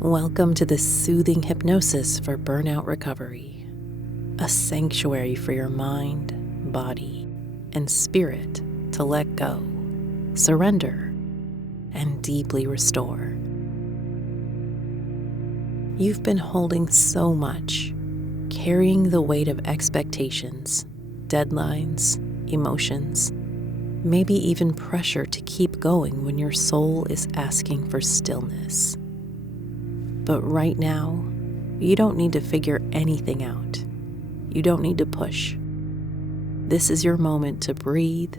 Welcome to this soothing hypnosis for burnout recovery, a sanctuary for your mind, body, and spirit to let go, surrender, and deeply restore. You've been holding so much, carrying the weight of expectations, deadlines, emotions, maybe even pressure to keep going when your soul is asking for stillness. But right now, you don't need to figure anything out. You don't need to push. This is your moment to breathe,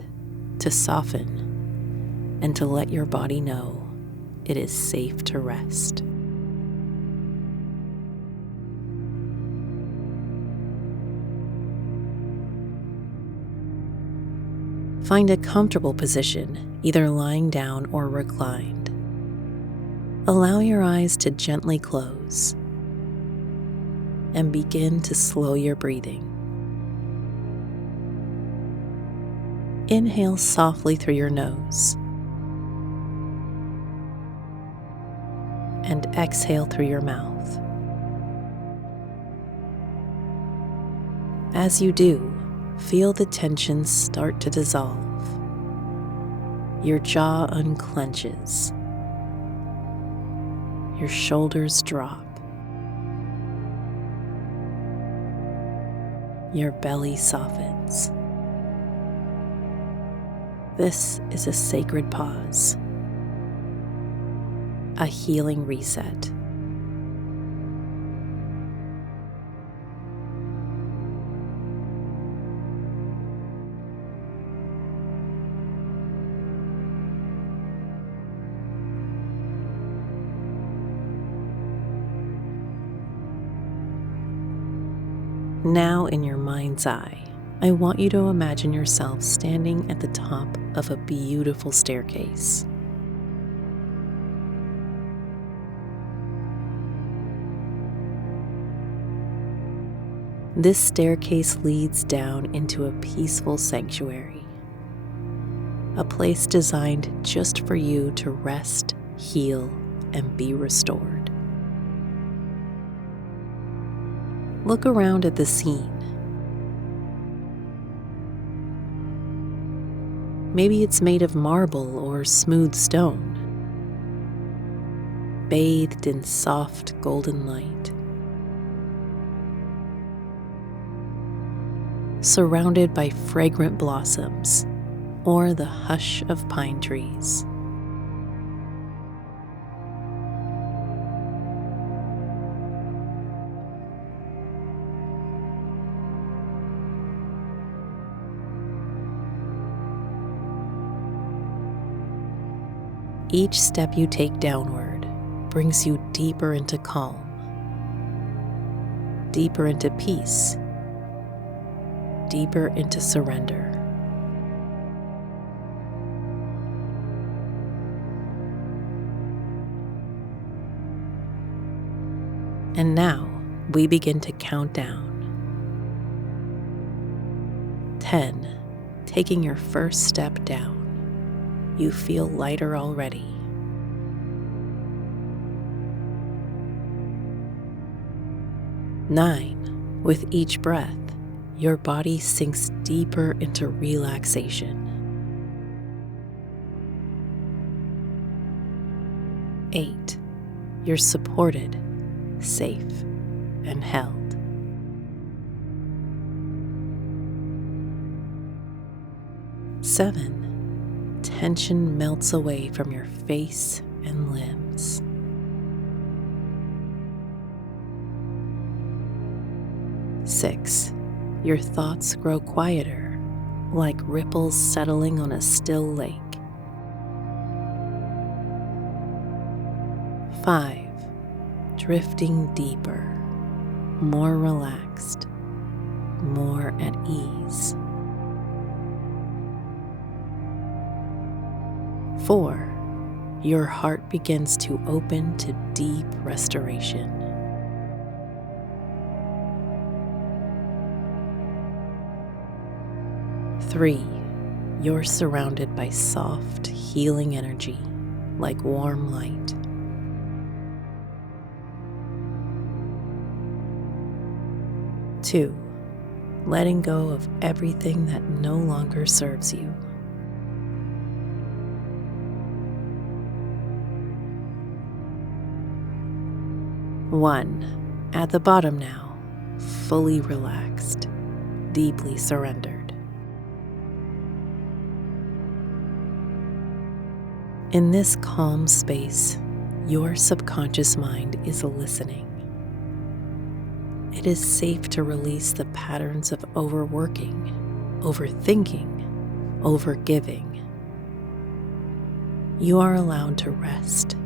to soften, and to let your body know it is safe to rest. Find a comfortable position, either lying down or reclined. Allow your eyes to gently close and begin to slow your breathing. Inhale softly through your nose and exhale through your mouth. As you do, feel the tension start to dissolve. Your jaw unclenches. Your shoulders drop. Your belly softens. This is a sacred pause, a healing reset. Now, in your mind's eye, I want you to imagine yourself standing at the top of a beautiful staircase. This staircase leads down into a peaceful sanctuary, a place designed just for you to rest, heal, and be restored. Look around at the scene. Maybe it's made of marble or smooth stone, bathed in soft golden light, surrounded by fragrant blossoms or the hush of pine trees. Each step you take downward brings you deeper into calm, deeper into peace, deeper into surrender. And now we begin to count down. 10, taking your first step down. You feel lighter already. 9, with each breath, your body sinks deeper into relaxation. 8, you're supported, safe, and held. 7, tension melts away from your face and limbs. 6, your thoughts grow quieter, like ripples settling on a still lake. 5, drifting deeper, more relaxed, more at ease. 4, your heart begins to open to deep restoration. 3, you're surrounded by soft, healing energy, like warm light. 2. Letting go of everything that no longer serves you. 1. At the bottom now, fully relaxed, deeply surrendered. In this calm space, your subconscious mind is listening. It is safe to release the patterns of overworking, overthinking, overgiving. You are allowed to rest.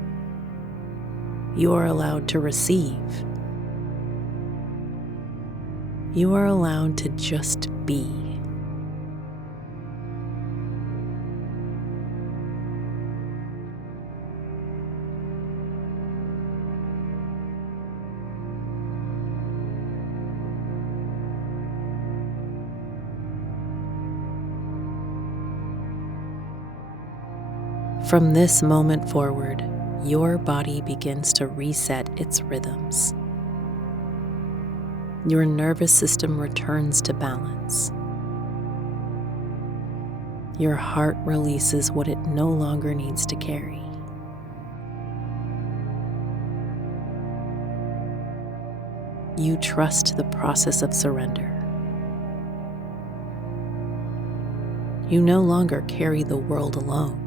You are allowed to receive. You are allowed to just be. From this moment forward, your body begins to reset its rhythms. Your nervous system returns to balance. Your heart releases what it no longer needs to carry. You trust the process of surrender. You no longer carry the world alone.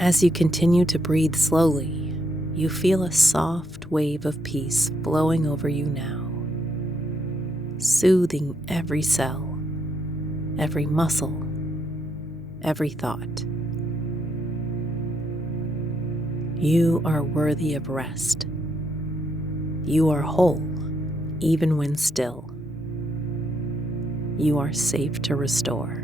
As you continue to breathe slowly, you feel a soft wave of peace flowing over you now, soothing every cell, every muscle, every thought. You are worthy of rest. You are whole, even when still. You are safe to restore.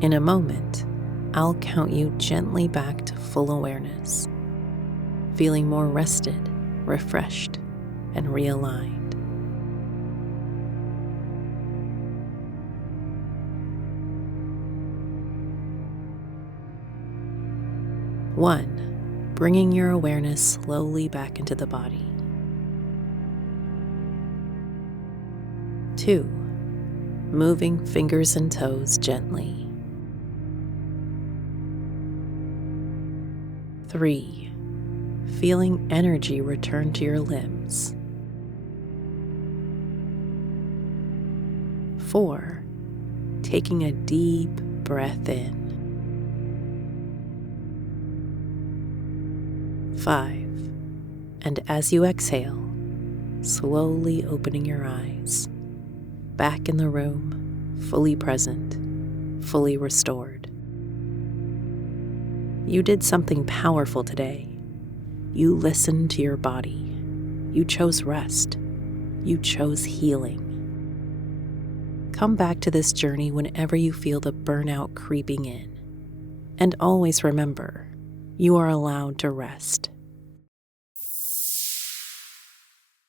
In a moment, I'll count you gently back to full awareness, feeling more rested, refreshed, and realigned. 1, bringing your awareness slowly back into the body. 2, moving fingers and toes gently. 3, feeling energy return to your limbs. 4, taking a deep breath in. 5, and as you exhale, slowly opening your eyes, back in the room, fully present, fully restored. You did something powerful today. You listened to your body. You chose rest. You chose healing. Come back to this journey whenever you feel the burnout creeping in. And always remember, you are allowed to rest.